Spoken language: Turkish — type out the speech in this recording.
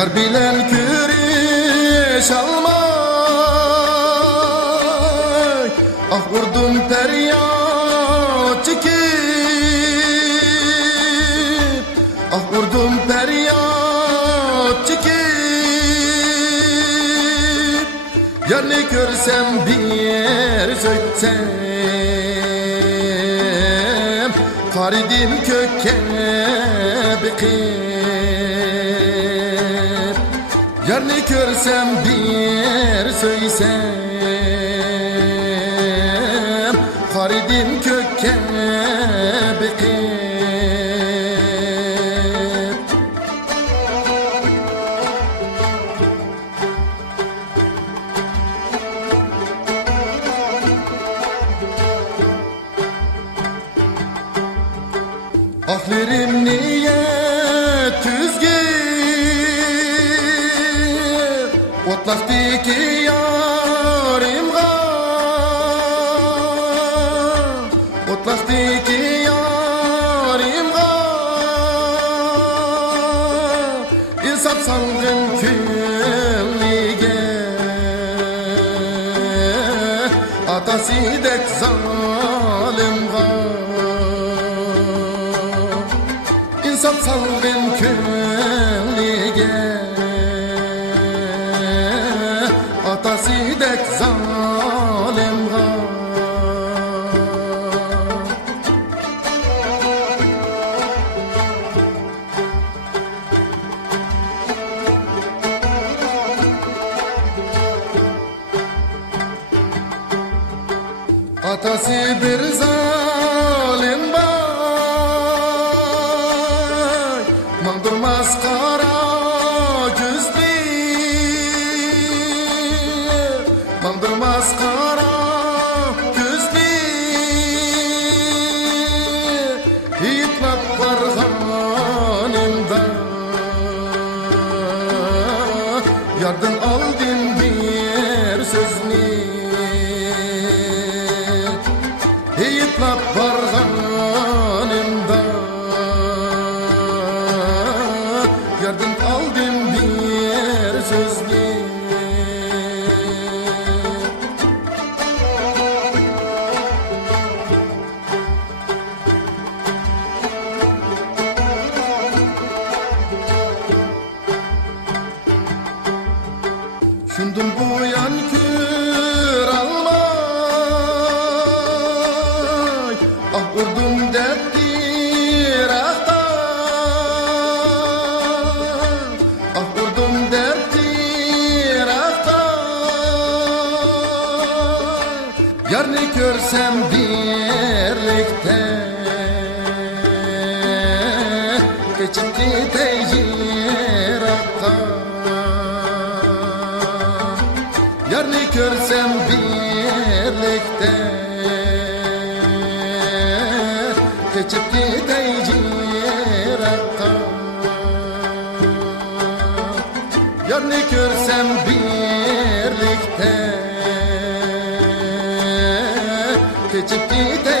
Yar bilen küreş almay, ah vurdum feryat çekip, ah vurdum feryat çekip. Yar ne görsem bir söksem, karidim köke bekip. Yar ne görsem bir söysem, karidim köke bekip. Ahlerim niyet tüzge, otlaktaki yarimga, otlaktaki yarimga. İnsaf salgın küllige, atasidek zalimga. İnsaf salgın küllige, atasidek zalimga. Atası bir zalim bay, mangdurmaz kara gözlü, mangdurmaz kara gözlü. Yitlap varganımda, yardan aldım bir sözünü. Yitlap varganımda, yardan aldım bir sözünü. Şundan buyan kür almay, ah vurdum dertli rahtan, ah vurdum dertli rahtan. Yar ne görsem birlikte, geçip gideyim rahtan. Yar ne görsem birlikte, geçip gideyim rakam. Yar ne görsem birlikte, geçip gideyim.